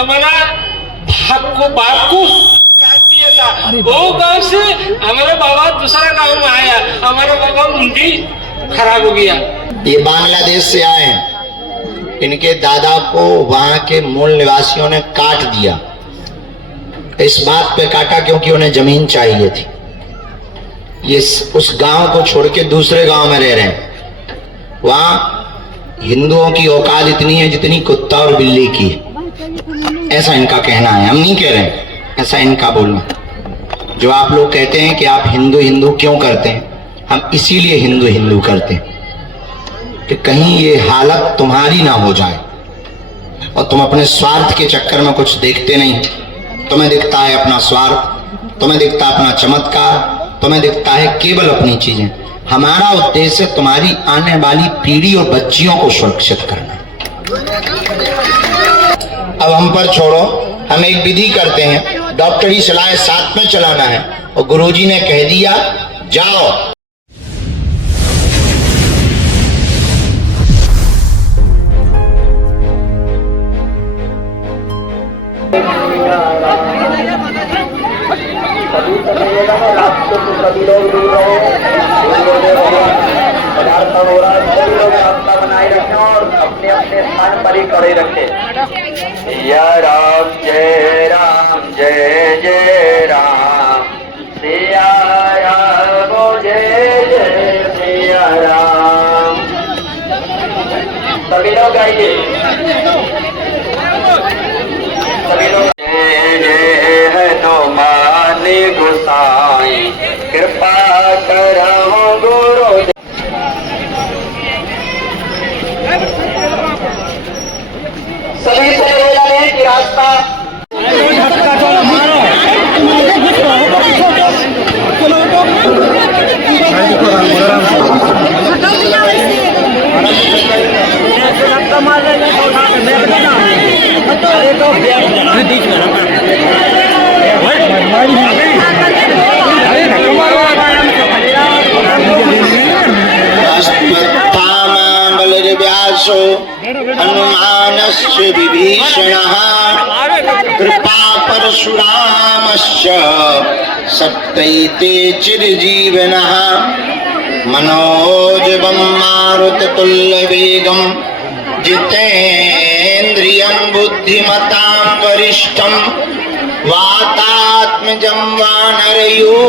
हमारा बाप को काट दिया था। वो गांव से हमारे बाबा दूसरा गांव में आया, हमारा बाबा मुंडी खराब हो गया। ये बांग्लादेश से आए हैं, इनके दादा को वहां के मूल निवासियों ने काट दिया। इस बात पे काटा क्योंकि उन्हें जमीन चाहिए थी। ये उस गांव को छोड़ के दूसरे गांव में रह रहे हैं। वहां हिंदुओं की औकात इतनी है जितनी कुत्ता और बिल्ली की है, ऐसा इनका कहना है। हम नहीं कह रहे हैं, ऐसा इनका बोलना। जो आप लोग कहते हैं कि आप हिंदू हिंदू क्यों करते हैं, हम इसीलिए हिंदू हिंदू करते हैं कि कहीं ये हालत तुम्हारी ना हो जाए और तुम अपने स्वार्थ के चक्कर में कुछ देखते नहीं। तुम्हें दिखता है अपना स्वार्थ, तुम्हें दिखता है अपना चमत्कार, तुम्हें दिखता है केवल अपनी चीजें। हमारा उद्देश्य तुम्हारी आने वाली पीढ़ी और बच्चियों को सुरक्षित करना। अब हम पर छोड़ो, हम एक विधि करते हैं, डॉक्टरी सलाह साथ में चलाना है और गुरुजी ने कह दिया जाओ। सभी लोग दूर रहो, पदार्थ हो रहा है, सभी लोग रास्ता बनाए रखें और अपने अपने स्थान पर ही खड़े रखें। या राम जय जय राम, सिया राम जय जय सिया राम। सभी लोग आइए, सभी लोग गोसाई कृपा करहु गुरु। सभी से बोला कि रास्ता बलर्व्यासो हनुमानस्य विभीषणः कृपा परशुरामश्च सप्तैते चिरजीवनः मनोजवं मारुततुल्यवेगं जितेन्द्रियं बुद्धिमतां वरिष्ठं वातात्मजं वानरयूथमुख्यं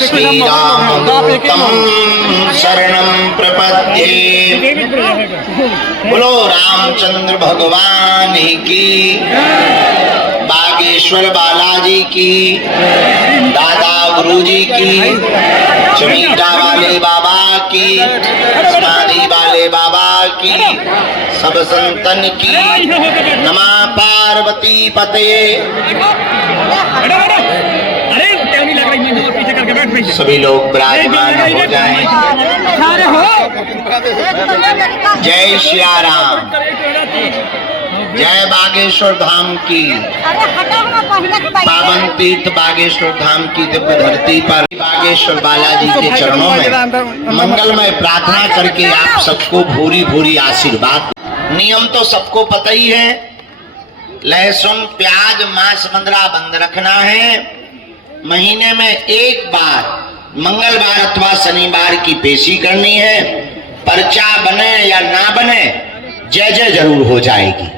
श्रीरामदूतं शरणं प्रपद्ये। बोलो रामचंद्र भगवान की, बागेश्वर बालाजी की, दादा गुरुजी की, चमीटा वाले बाबा की, समाधि वाले बाबा की, सब संतन की। नमः पार्वती पते। सभी लोग विराजमान हो जाएं। जय सिया राम, जय बागेश्वर धाम की, पावन तीर्थ बागेश्वर धाम की दिव्य धरती पर बागेश्वर बालाजी के चरणों में मंगलमय प्रार्थना करके आप सबको भूरी भूरी आशीर्वाद। नियम तो सबको पता ही है, लहसुन प्याज मांस मंदरा बंद रखना है। महीने में एक बार मंगलवार अथवा शनिवार की पेशी करनी है। पर्चा बने या ना बने, जय जय जरूर हो जाएगी।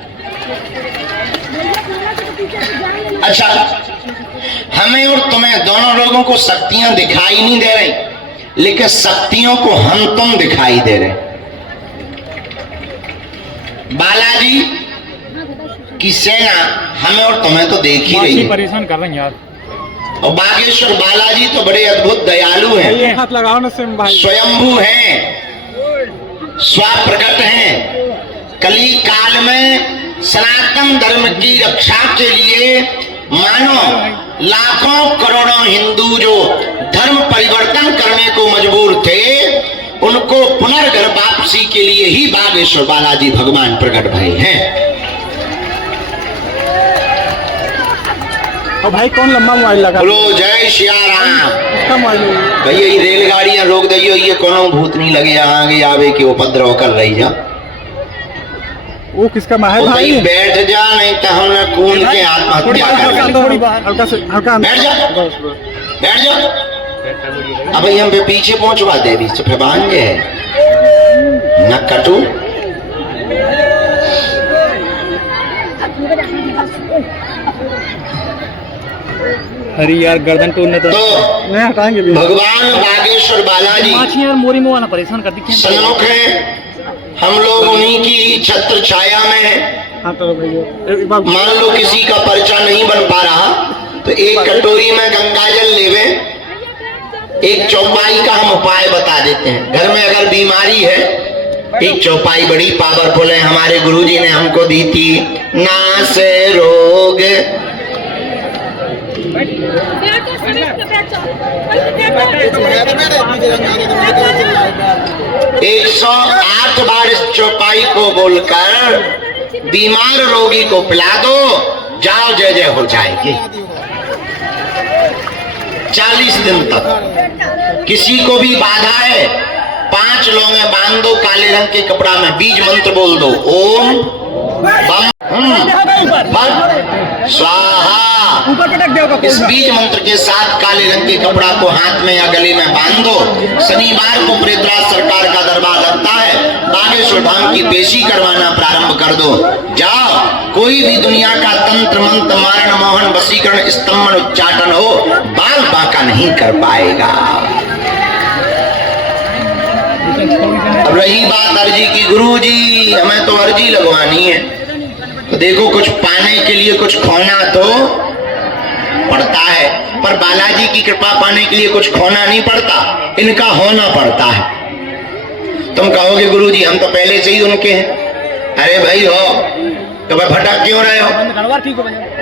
अच्छा, हमें और तुम्हें दोनों लोगों को शक्तियां दिखाई नहीं दे रही, लेकिन शक्तियों को हम तुम दिखाई दे रहे। बालाजी की सेना हमें और तुम्हें तो देख ही रही है, परेशान कर रहे हैं यार। और बागेश्वर बालाजी तो बड़े अद्भुत दयालु हैं, हाथ लगाओ ना सिम भाई। स्वयंभू हैं, स्वप्रकट हैं। कली काल में सनातन धर्म की रक्षा के लिए मानो लाखों करोड़ों हिंदू जो धर्म परिवर्तन करने को मजबूर थे, उनको पुनर्गर वापसी के लिए ही बागेश्वर बालाजी भगवान प्रकट भए हैं। और भाई कौन लंबा मोबाइल लगा? बोलो जय सिया राम। भैया ये रेलगाड़ियां रोक दियो, ये कोनो भूत नहीं लगे आगे आवे कि उपद्रव कर रही जा। वो किसका माँ है वो भाई? कहीं बैठ जा, नहीं तो हम कूद के आत्महत्या कर थोड़ी बाहर, हल्का से हल्का बैठ जा, बैठ जा। अब हम पे पीछे पहुंचवा दे भी तो फिर भांगे है न कटू। अरे यार गर्दन टूटने तो नहीं हटाएंगे भी। भगवान बागेश्वर बालाजी माछी यार मोरी मोआ ना परेशान कर दी। सन्मुख है, हम लोग उन्हीं की छत्र छाया में है। हाँ तो भैया मान लो किसी का पर्चा नहीं बन पा रहा तो एक कटोरी में गंगाजल लेवे, एक चौपाई का हम उपाय बता देते हैं। घर में अगर बीमारी है, एक चौपाई बड़ी पावरफुल है, हमारे गुरुजी ने हमको दी थी। नाश रोग 108 बार इस चौपाई को बोलकर बीमार रोगी को पिला दो, जाओ जय जय हो जाएगी। 40 दिन तक किसी को भी बाधा है, 5 लौंगे बांध दो काले रंग के कपड़ा में, बीज मंत्र बोल दो, ओम बम स्वाहा। इस बीज मंत्र के साथ काले रंग के कपड़ा को हाथ में या गले में बांध दो। शनिवार को प्रेतराज सरकार का दरबार लगता है, बागेश्वर धाम की पेशी करवाना प्रारंभ कर दो। जाओ, कोई भी दुनिया का तंत्र मंत्र मारण मोहन वशीकरण स्तंभन उच्चाटन हो, बाल बांका नहीं कर पाएगा। अब रही बात अर्जी की, गुरुजी हमें तो अर्जी लगवानी है, तो देखो कुछ पाने के लिए कुछ खोना तो पड़ता है, पर बालाजी की कृपा पाने के लिए कुछ खोना नहीं पड़ता, इनका होना पड़ता है। तुम कहोगे गुरुजी हम तो पहले से ही उनके हैं। अरे भाई हो तो भाई भटक क्यों रहे हो?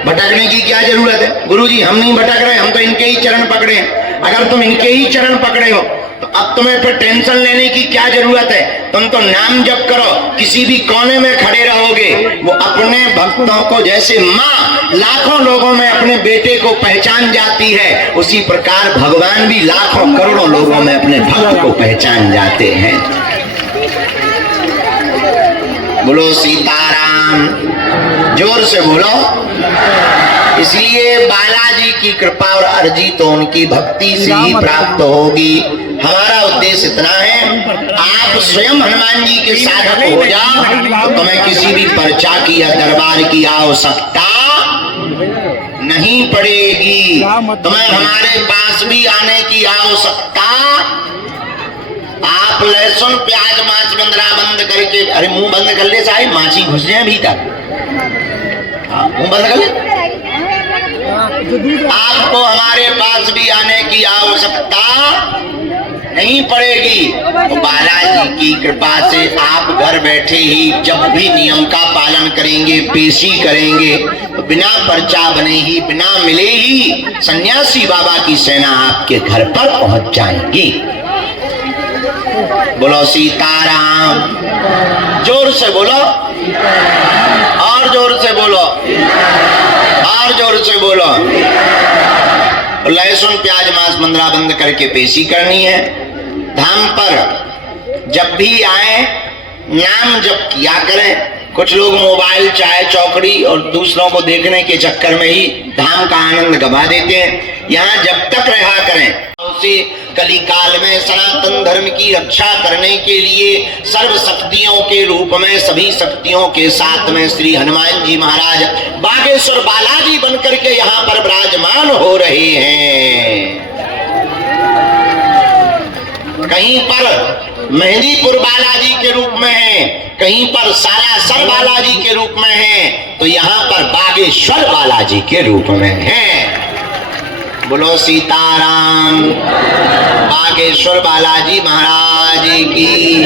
भटकने की क्या जरूरत है? गुरुजी हम नहीं भटक रहे, हम तो इनके ही चरण पकड़े हैं। अगर तुम इनके ही चरण पकड़े हो तो अब तुम्हें फिर टेंशन लेने की क्या जरूरत है? तुम तो नाम जप करो, किसी भी कोने में खड़े रहोगे, वो अपने भक्तों को जैसे माँ लाखों लोगों में अपने बेटे को पहचान जाती है, उसी प्रकार भगवान भी लाखों करोड़ों लोगों में अपने भक्त को पहचान जाते हैं। बोलो सीताराम, जोर से बोलो। इसलिए बालाजी की कृपा और अर्जी तो उनकी भक्ति से ही प्राप्त होगी। हमारा उद्देश्य इतना है, आप स्वयं हनुमान जी के साधक हो जाओ तो तुम्हें किसी भी पर्चा की या दरबार की आवश्यकता नहीं पड़ेगी। तुम्हें हमारे पास भी आने की आवश्यकता, आप लहसुन प्याज मांस बंदरा बंद करके, अरे मुंह बंद कर ले साहब, माछी घुस जाए भीतर, मुंह बंद कर ले। आपको हमारे पास भी आने की आवश्यकता नहीं पड़ेगी। तो बालाजी की कृपा से आप घर बैठे ही जब भी नियम का पालन करेंगे, पेशी करेंगे, तो बिना पर्चा बने ही, बिना मिले ही सन्यासी बाबा की सेना आपके घर पर पहुंच जाएगी। बोलो सीताराम, जोर से बोलो, और जोर से बोलो, और जोर से बोलो। लहसुन प्याज मांस बंदरा बंद करके पेशी करनी है। धाम पर जब भी आए नाम जप किया करें। कुछ लोग मोबाइल, चाय, चौकड़ी और दूसरों को देखने के चक्कर में ही धाम का आनंद गवा देते हैं। यहाँ जब तक रहा करें, उसे कली काल में सनातन धर्म की रक्षा करने के लिए सर्व शक्तियों के रूप में, सभी शक्तियों के साथ में श्री हनुमान जी महाराज बागेश्वर बालाजी बनकर के यहाँ पर विराजमान हो रहे हैं। कहीं पर मेहंदीपुर बालाजी के रूप में है, कहीं पर सालासर बालाजी के रूप में है, तो यहाँ पर बागेश्वर बालाजी के रूप में है। बोलो सीताराम, बागेश्वर बालाजी महाराज की,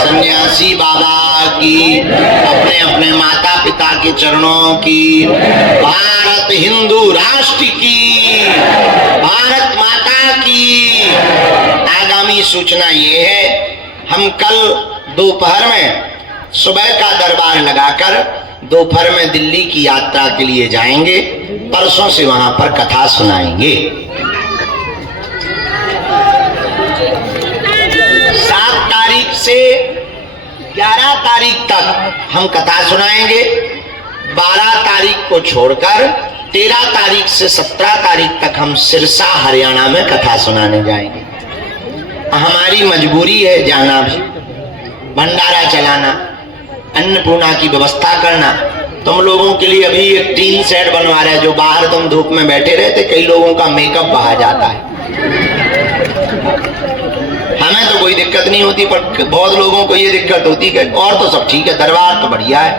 सन्यासी बाबा की, अपने अपने माता पिता के चरणों की, भारत हिंदू राष्ट्र की, भारत माता की। आगामी सूचना ये है, हम कल दोपहर में सुबह का दरबार लगाकर दोपहर में दिल्ली की यात्रा के लिए जाएंगे। परसों से वहां पर कथा सुनाएंगे। 7 तारीख से 11 तारीख तक हम कथा सुनाएंगे। 12 तारीख को छोड़कर 13 तारीख से 17 तारीख तक हम सिरसा हरियाणा में कथा सुनाने जाएंगे। हमारी मजबूरी है जाना भी, भंडारा चलाना, अन्नपूर्णा की व्यवस्था करना। तुम लोगों के लिए अभी एक टीन सेट बनवा रहे हैं, जो बाहर तुम धूप में बैठे रहते, कई लोगों का मेकअप बहा जाता है। हमें तो कोई दिक्कत नहीं होती, पर बहुत लोगों को ये दिक्कत होती है। और तो सब ठीक है, दरबार तो बढ़िया है,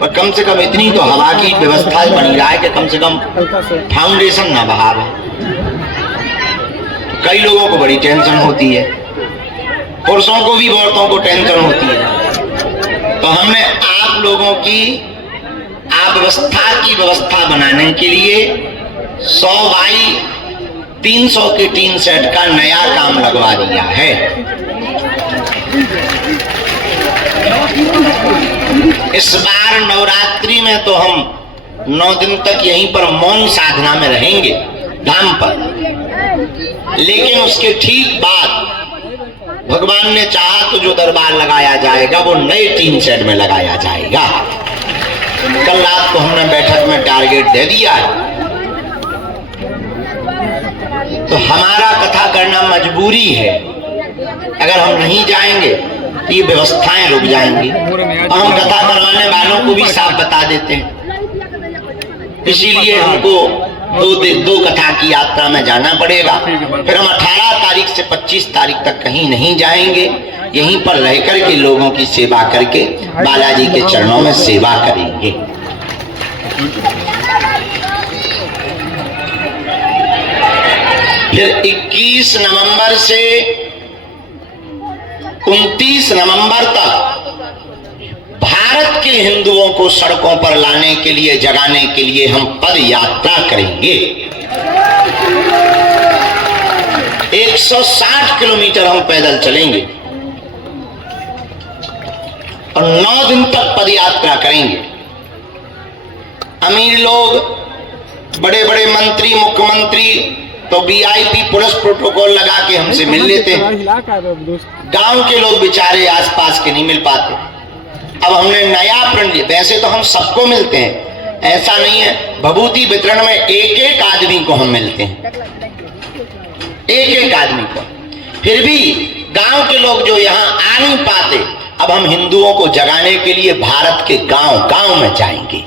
पर कम से कम इतनी तो हवा की व्यवस्था बनी रहा है कि कम से कम फाउंडेशन ना बहा रहे। कई लोगों को बड़ी टेंशन होती है, पुरुषों को भी औरतों को टेंशन होती है। तो हमने आप लोगों की व्यवस्था की व्यवस्था बनाने के लिए 100 बाई 300 के टीन सेट का नया काम लगवा दिया है। इस बार नवरात्रि में तो हम 9 दिन तक यहीं पर मौन साधना में रहेंगे धाम पर, लेकिन उसके ठीक बाद भगवान ने चाहा तो जो दरबार लगाया जाएगा वो नए टीन सेट में लगाया जाएगा। कल रात को हमने बैठक में टारगेट दे दिया है, तो हमारा कथा करना मजबूरी है। अगर हम नहीं जाएंगे तो ये व्यवस्थाएं रुक जाएंगी। हम कथा करवाने वालों को भी साफ बता देते हैं, इसीलिए हमको दो कथा की यात्रा में जाना पड़ेगा। फिर हम 18 तारीख से 25 तारीख तक कहीं नहीं जाएंगे, यहीं पर रहकर के लोगों की सेवा करके बालाजी के चरणों में सेवा करेंगे। फिर 21 नवंबर से 29 नवंबर तक भारत के हिंदुओं को सड़कों पर लाने के लिए, जगाने के लिए हम पद यात्रा करेंगे। 160 किलोमीटर हम पैदल चलेंगे और 9 दिन तक पद यात्रा करेंगे। अमीर लोग, बड़े बड़े मंत्री, मुख्यमंत्री तो वीआईपी पुलिस प्रोटोकॉल लगा के हमसे मिल लेते हैं। गांव के लोग बेचारे आसपास के नहीं मिल पाते। अब हमने नया प्रण लिया। वैसे तो हम सबको मिलते हैं, ऐसा नहीं है। भभूति वितरण में एक एक आदमी को हम मिलते हैं, एक एक आदमी को। फिर भी गांव के लोग जो यहाँ आ नहीं पाते, अब हम हिंदुओं को जगाने के लिए भारत के गांव गांव में जाएंगे,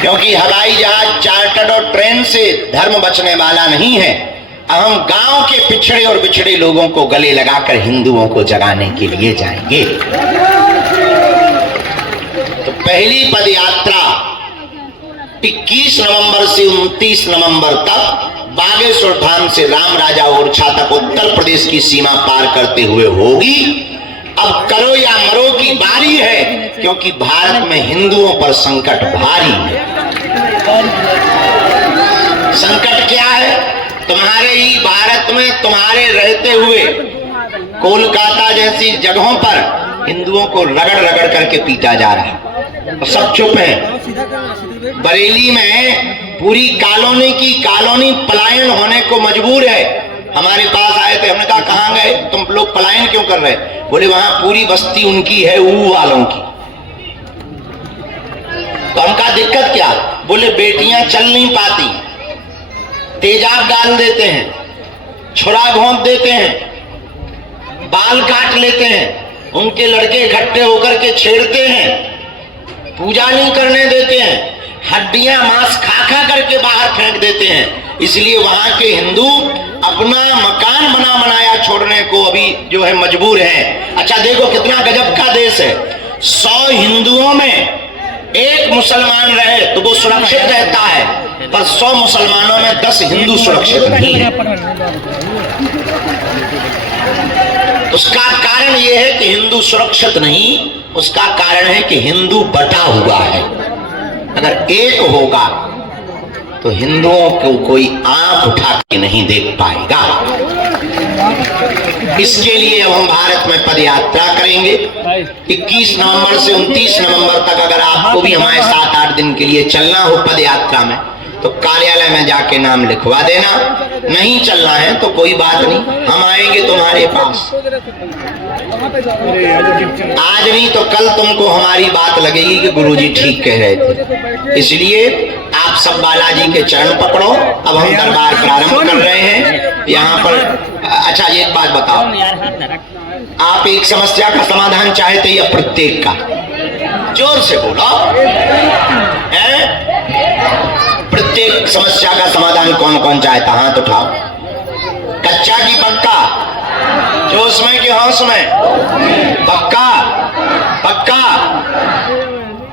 क्योंकि हवाई जहाज, चार्टर्ड और ट्रेन से धर्म बचने वाला नहीं है। हम गांव के पिछड़े और बिछड़े लोगों को गले लगाकर हिंदुओं को जगाने के लिए जाएंगे। तो पहली पद यात्रा 21 नवंबर से 29 नवंबर तक बागेश्वर धाम से राम राजा ओरछा तक उत्तर प्रदेश की सीमा पार करते हुए होगी। अब करो या मरो की बारी है, क्योंकि भारत में हिंदुओं पर संकट भारी है। संकट क्या है? तुम्हारे ही भारत में तुम्हारे रहते हुए कोलकाता जैसी जगहों पर हिंदुओं को रगड़ रगड़ करके पीटा जा रहा है और सब चुप हैं। बरेली में पूरी कॉलोनी पलायन होने को मजबूर है। हमारे पास आए थे, हमने कहा कहां गए तुम लोग, पलायन क्यों कर रहे? बोले वहां पूरी बस्ती उनकी है, ऊ वालों की। तो हम कहा दिक्कत क्या? बोले बेटियां चल नहीं पाती, तेजाब डाल देते हैं, छुरा घोंप देते हैं, बाल काट लेते हैं, उनके लड़के इकट्ठे होकर के छेड़ते हैं, पूजा नहीं करने देते हैं, हड्डियां मांस खा खा करके बाहर फेंक देते हैं। इसलिए वहां के हिंदू अपना मकान बनाया छोड़ने को अभी जो है मजबूर हैं। अच्छा देखो कितना गजब का देश है। 100 हिंदुओं में एक मुसलमान रहे तो वो सुरक्षित रहता है, पर 100 मुसलमानों में 10 हिंदू सुरक्षित नहीं है। उसका कारण यह है कि हिंदू सुरक्षित नहीं, उसका कारण है कि हिंदू बटा हुआ है। अगर एक होगा तो हिंदुओं को कोई आंख उठा के नहीं देख पाएगा। इसके लिए अब हम भारत में पद यात्रा करेंगे 21 नवंबर से 29 नवंबर तक। अगर आपको भी हमारे 7-8 दिन के लिए चलना हो पद यात्रा में, तो कार्यालय में जाके नाम लिखवा देना। नहीं चलना है तो कोई बात नहीं, हम आएंगे तुम्हारे पास। आज नहीं तो कल तुमको हमारी बात लगेगी कि गुरुजी ठीक कह रहे थे। इसलिए आप सब बालाजी के चरण पकड़ो। अब हम दरबार प्रारंभ कर रहे हैं यहाँ पर। अच्छा एक बात बताओ, आप एक समस्या का समाधान चाहते या प्रत्येक का? जोर से बोलो। प्रत्येक समस्या का समाधान कौन कौन चाहता? हाथ उठाओ। कच्चा की पक्का? जोश में कि होश में? पक्का पक्का।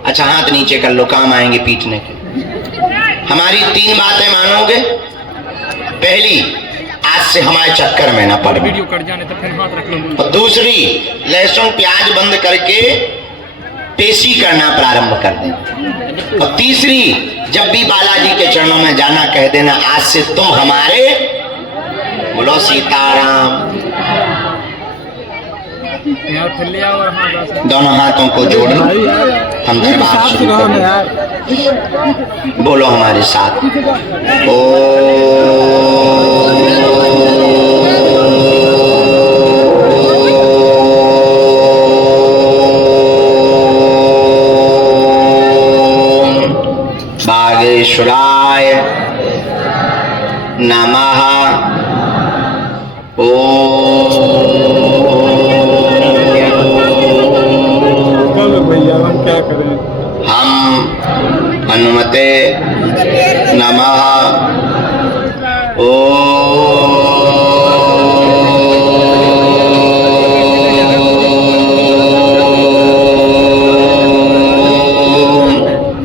अच्छा हाथ नीचे कर लो, काम आएंगे पीटने के। हमारी 3 बातें मानोगे। पहली, आज से हमारे चक्कर में ना पड़ो। और दूसरी, लहसुन प्याज बंद करके पेशी करना प्रारंभ कर देना। और तीसरी, जब भी बालाजी के चरणों में जाना कह देना आज से तुम हमारे। बोलो सीताराम। दोनों हाथों को जोड़ो, हम दरबार शुरू करें। बोलो हमारे साथ। बागेश्वराय नमः। हम हनुमते नमः।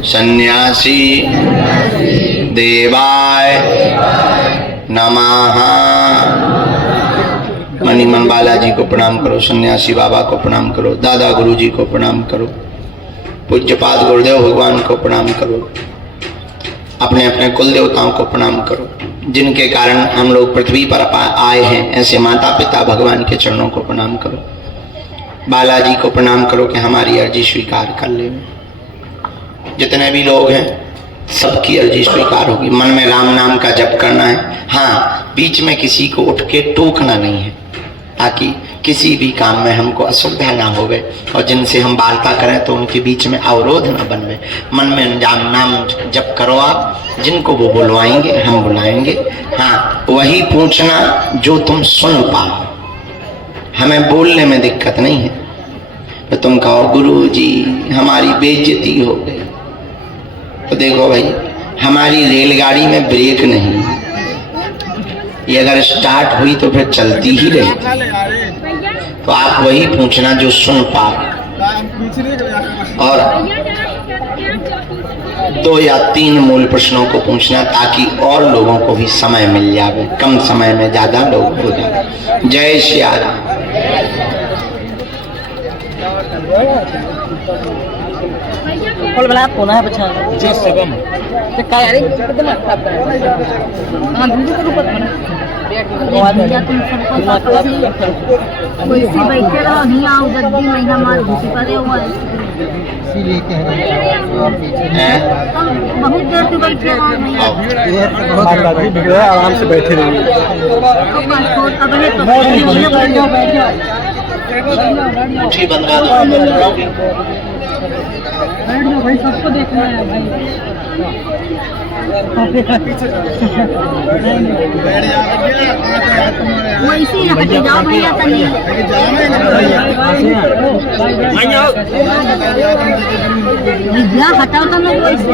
सन्यासी देवाय नमः। मणिमन बालाजी को प्रणाम करो, सन्यासी बाबा को प्रणाम करो, दादा गुरुजी को प्रणाम करो, पूज्यपाद गुरुदेव भगवान को प्रणाम करो, अपने अपने कुल देवताओं को प्रणाम करो, जिनके कारण हम लोग पृथ्वी पर आए हैं। ऐसे माता पिता भगवान के चरणों को प्रणाम करो। बालाजी को प्रणाम करो कि हमारी अर्जी स्वीकार कर ले। जितने भी लोग हैं सबकी अर्जी स्वीकार होगी। मन में राम नाम का जप करना है। हाँ, बीच में किसी को उठ के टोकना नहीं है, ताकि किसी भी काम में हमको असुविधा ना होवे और जिनसे हम वार्ता करें तो उनके बीच में अवरोध न बनवे। मन में नाम जप करो आप, जिनको वो बुलवाएंगे हम बुलाएंगे। हाँ, वही पूछना जो तुम सुन पाओ। हमें बोलने में दिक्कत नहीं है, तो तुम कहो गुरु जी हमारी बेइज्जती हो गई, तो देखो भाई हमारी रेलगाड़ी में ब्रेक नहीं, ये अगर स्टार्ट हुई तो फिर चलती ही रहेगी। तो आप वही पूछना जो सुन पाओ, और 2 या 3 मूल प्रश्नों को पूछना, ताकि और लोगों को भी समय मिल जाए। कम समय में ज्यादा लोग हो जाए। जय श्री राम। फल बना पुनः बचा जो सबम तो काय अरे कितना खराब है। हां बिल्कुल तो ऊपर बना तुम कोई सी बैठे रहो नहीं आओ जल्दी नहीं हमारे घुसी पड़े हुआ है, इसीलिए कह रहे हैं बहुत देर से बैठे रहो। माता जी बिगड़े आराम से बैठे रहिए। अब ये तो बैठ जाओ मुट्ठी बंधा दो भाई, सबको देखना है भाई। वैसे ही हट जाओ भैया तनी भैया हटाओ तो मैं वैसे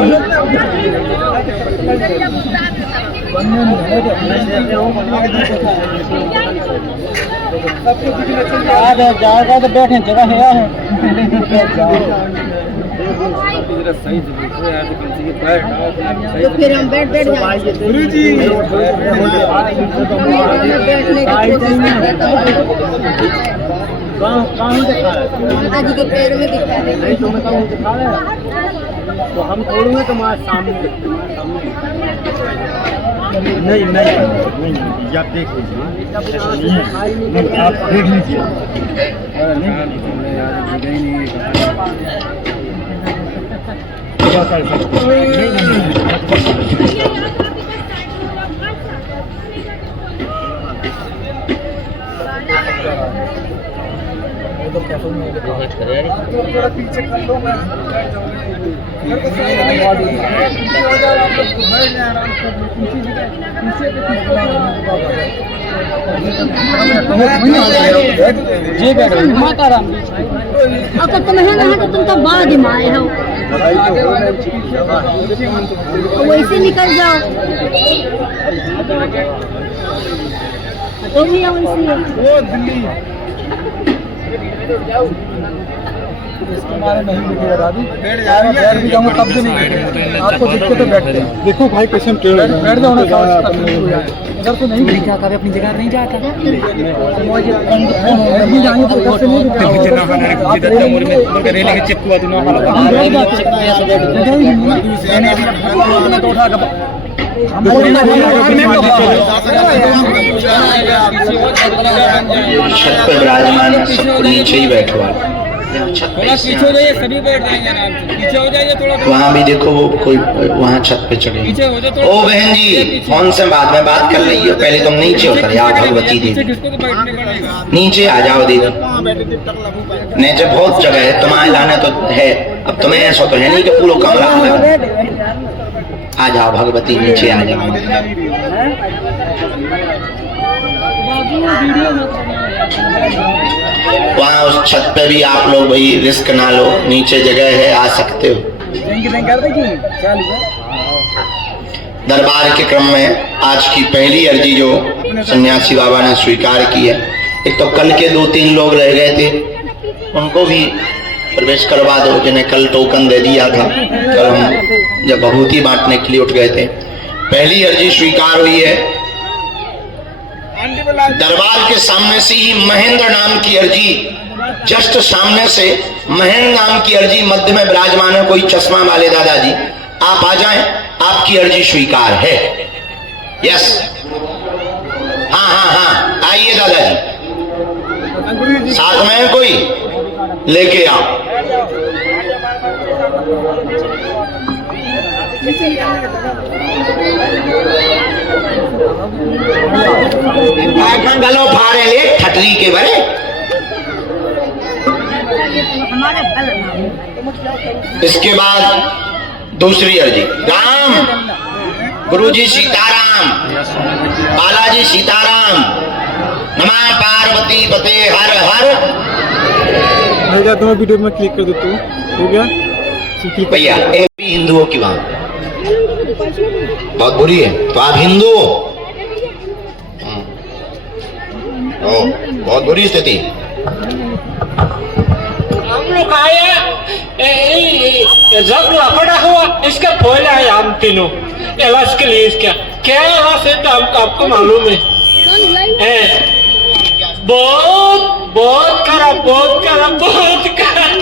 जाएगा तो बैठने जगह है। तो फिर हम बैठ जाएंगे गुरुजी। आज के पैर में दिखा रहे तो हम छोड़ूंगे तुम्हारे सामने। नहीं नहीं नहीं, आप देख लीजिए, आप देख लीजिए। माता राम अब तो तुम है ना तो तुम तो बाद में आए हो वैसे निकल जाओ तो भी वैसे तुम्हारे नहीं दिखेगा दादी बैठ भी जाऊंगा तब भी नहीं दिखेगा आपको दिक्कत है बैठते देखो भाई कैसे हम बैठ जाओ ना इधर तो नहीं जाता अपनी जगह नहीं जाता नहीं जाएंगे तो इधर से नहीं छत पे विराजमान है, सबको नीचे ही बैठवा छत पे सभी बैठ जाएंगे आराम से। पीछे हो जाइए थोड़ा। वहाँ भी देखो वो कोई वहाँ छत पे चढ़े। पीछे हो जाए थोड़ा। ओ बहन जी फोन से बाद में बात कर रही हो, पहले तुम नीचे उतर जाओ भगवती देवी, किसको तो बैठने पड़ेगा। नीचे आ जाओ दीदी। नीचे बहुत जगह है, तुम्हारे लाने तो है, अब तुम्हें ऐसा तो है नहीं कि पूरा कमरा आ जाओ भगवती, नीचे आ जाओ। वहाँ उस छत पे भी आप लोग भाई रिस्क ना लो, नीचे जगह है, आ सकते हो। दरबार के क्रम में आज की पहली अर्जी जो सन्यासी बाबा ने स्वीकार की है, एक तो कल के 2-3 लोग रह गए थे, उनको भी प्रवेश करवा दो, जिन्हें कल टोकन दे दिया था। कल हम जब भभूति बांटने के लिए उठ गए थे, पहली अर्जी स्वीकार हुई है। दरबार के सामने से ही महेंद्र नाम की अर्जी, जस्ट सामने से महेंद्र नाम की अर्जी, मध्य में विराजमान है कोई चश्मा वाले दादाजी, आप आ जाएं, आपकी अर्जी स्वीकार है। यस, हाँ हाँ हाँ, आइए दादाजी, साथ में है कोई, लेके आओ। गलो फाड़े ले ठटरी के बड़े। इसके बाद दूसरी अर्जी, राम गुरुजी सीताराम, बालाजी सीताराम, नमः पार्वती पते हर हर। भैया तुम्हें वीडियो में क्लिक कर दो, तू हो गया भैया। एक भी हिंदुओं की बात बहुत बुरी है, तो आप हिंदू हो, बहुत बुरी स्थिति। हम लोग आए जब लपड़ा हुआ, इसका फोन आया हम तीनों इलाज के लिए। इसका क्या इलाज है तो आपको मालूम है। बहुत बहुत खराब, बहुत खराब, बहुत खराब।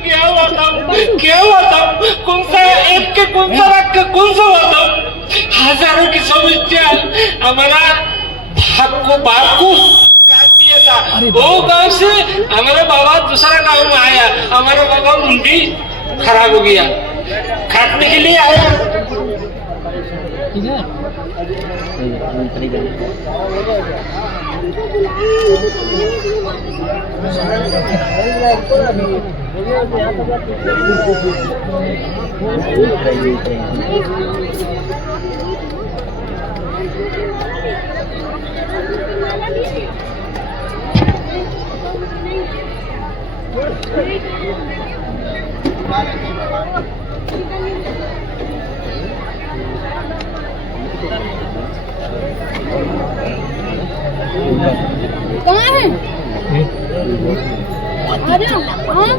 क्या बताऊं, कौन सा एक के कौन सा रख के कौन सा बताऊं। हजारों की समस्या, हमारा बाप को काट दिया था। वो गांव से हमारे बाबा दूसरा गांव में आया, हमारा बाबा मुंडी खराब हो गया, काटने के लिए आया। कहाँ है? आ जाओ। हाँ?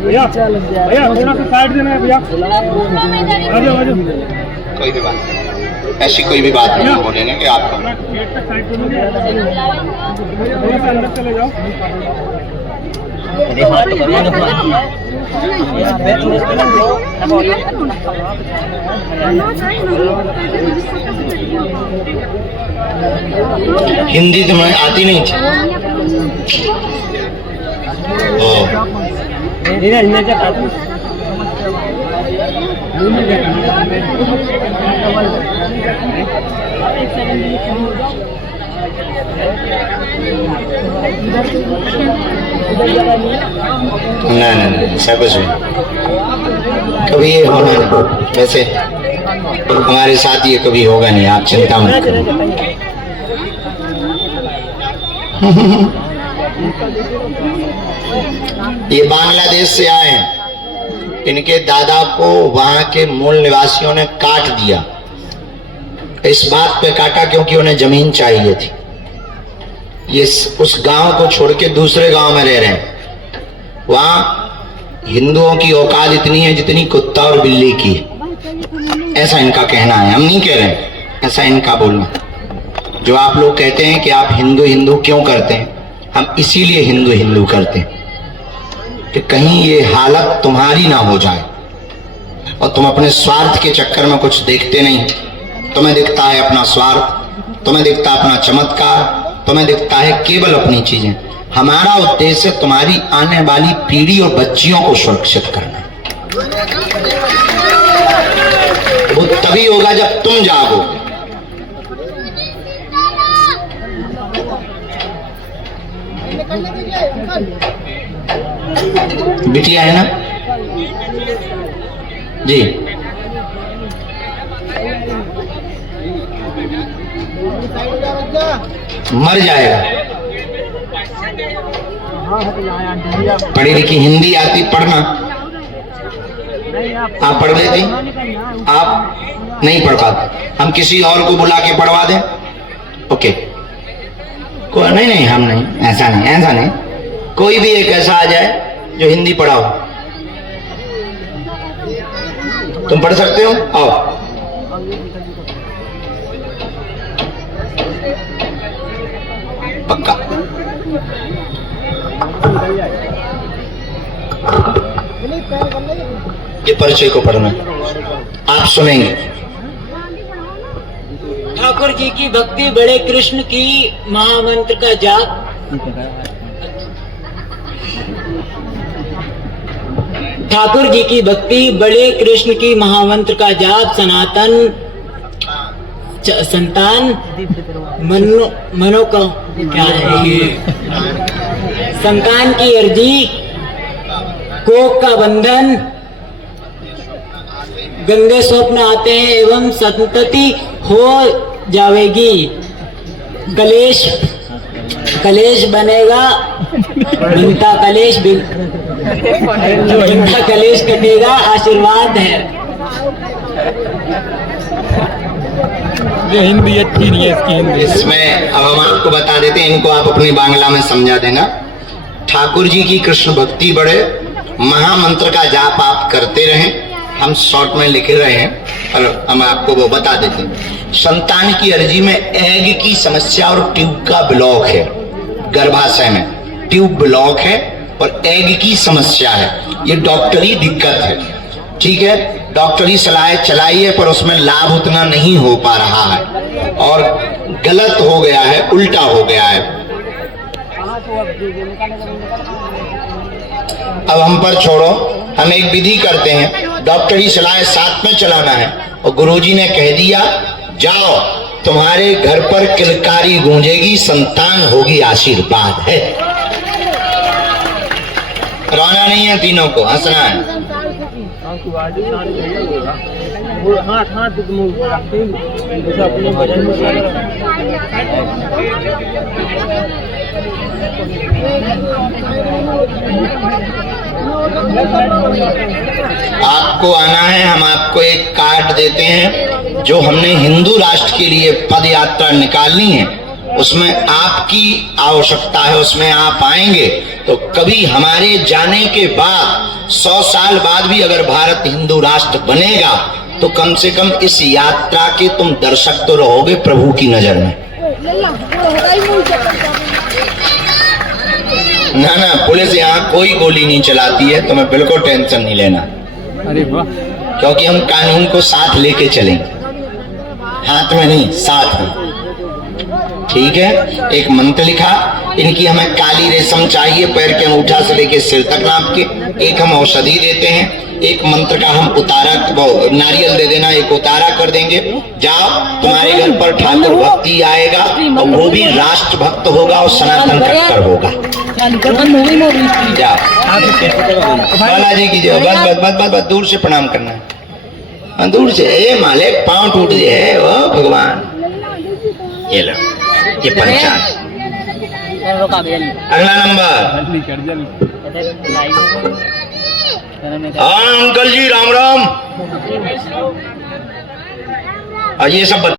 भैया थोड़ा सा साइड देना है भैया। आ जाओ। कोई भी बात नहीं, ऐसी कोई भी बात नहीं बोलेंगे कि आपको। गेट तक साइड दोनों, थोड़ा सा अंदर चले जाओ। हिंदी तुम्हें आती नहीं थी? ओ, नहीं ऐसा कुछ नहीं, कभी ये होना नहीं। वैसे हमारे साथ ये कभी होगा नहीं, आप चिंता मत करो। ये बांग्लादेश से आए हैं। इनके दादा को वहां के मूल निवासियों ने काट दिया। इस बात पे काटा क्योंकि उन्हें जमीन चाहिए थी। ये उस गांव को छोड़ के दूसरे गांव में रह रहे हैं। वहां हिंदुओं की औकात इतनी है जितनी कुत्ता और बिल्ली की है, ऐसा इनका कहना है। हम नहीं कह रहे हैं, ऐसा इनका बोलना। जो आप लोग कहते हैं कि आप हिंदू हिंदू क्यों करते हैं, हम इसीलिए हिंदू हिंदू करते हैं कि कहीं ये हालत तुम्हारी ना हो जाए और तुम अपने स्वार्थ के चक्कर में कुछ देखते नहीं। तुम्हें दिखता है अपना स्वार्थ, तुम्हें दिखता है अपना चमत्कार, तुम्हें दिखता है केवल अपनी चीजें। हमारा उद्देश्य तुम्हारी आने वाली पीढ़ी और बच्चियों को सुरक्षित करना है। वो तभी होगा जब तुम जागोगे। बिटिया है ना जी, मर जाएगा। पढ़ी लिखी, हिंदी आती पढ़ना? आप पढ़ लेती? आप नहीं पढ़ पाते, हम किसी और को बुला के पढ़वा दें? ओके, नहीं नहीं, हम नहीं, ऐसा नहीं, ऐसा नहीं। कोई भी एक ऐसा आ जाए जो हिंदी पढ़ाओ। तुम पढ़ सकते हो? आओ। पक्का? ये परिचय को पढ़ना आप सुनेंगे। ठाकुर जी की भक्ति बड़े कृष्ण की महामंत्र का जाप। ठाकुर जी की भक्ति बड़े कृष्ण की महामंत्र का जाप सनातन संतान मनो का क्या है, संतान की अर्जी, कोक का बंधन, गंदे स्वप्न आते हैं एवं संतति हो जाएगी, कलेश बनेगा, बनता कलेश बनता कलेश कटेगा, आशीर्वाद है। ये हिंदी अच्छी नहीं है इसकी हिंदी। इसमें अब हम आपको बता देते हैं, इनको आप अपनी बांग्ला में समझा देना। ठाकुर जी की कृष्ण भक्ति बढ़े, महामंत्र का जाप आप करते रहें। हम शॉर्ट में लिख रहे हैं और हम आपको वो बता देते हैं। संतान की अर्जी में एग की समस्या और ट्यूब का ब्लॉक है, गर्भाशय में ट्यूब ब्लॉक है और एग की समस्या है। ये डॉक्टरी दिक्कत है, ठीक है। डॉक्टरी सलाह चलाइए पर उसमें लाभ उतना नहीं हो पा रहा है और गलत हो गया है, उल्टा हो गया है। अब हम पर छोड़ो, हम एक विधि करते हैं, डॉक्टरी सलाह साथ में चलाना है। और गुरुजी ने कह दिया जाओ, तुम्हारे घर पर किलकारी गूंजेगी, संतान होगी, आशीर्वाद है। रोना नहीं है, तीनों को हंसना है। आपको आना है, हम आपको एक कार्ड देते हैं जो हमने हिंदू राष्ट्र के लिए पद यात्रा निकालनी है, उसमें आपकी आवश्यकता है। उसमें आप आएंगे तो कभी हमारे जाने के बाद 100 साल बाद भी अगर भारत हिंदू राष्ट्र बनेगा तो कम से कम इस यात्रा के तुम दर्शक तो रहोगे प्रभु की नजर में। ना ना, पुलिस यहाँ कोई गोली नहीं चलाती है, तुम्हें बिल्कुल टेंशन नहीं लेना। अरे वाह, क्योंकि हम कानून को साथ लेके चलेंगे, हाथ में नहीं साथ में। ठीक है, एक मंत्र लिखा, इनकी हमें काली रेशम चाहिए, पैर के अंगूठा से लेके सिर तक नाप के। एक हम औषधि देते हैं, एक मंत्र का हम उतारा, नारियल दे देना, एक उतारा कर देंगे। जाओ, तुम्हारे घर पर ठाकुर भक्ति आएगा, और वो भी राष्ट्र भक्त होगा और सनातन कट्टर होगा। जाओ, बालाजी की जय। बस बस बस बस बस, दूर से प्रणाम करना है, हाँ, दूर से। ए मालिक, पांव टूट जाए, ओ भगवान। ये लो, ये 50। अगला नंबर। हाँ अंकल जी, राम राम। ये सब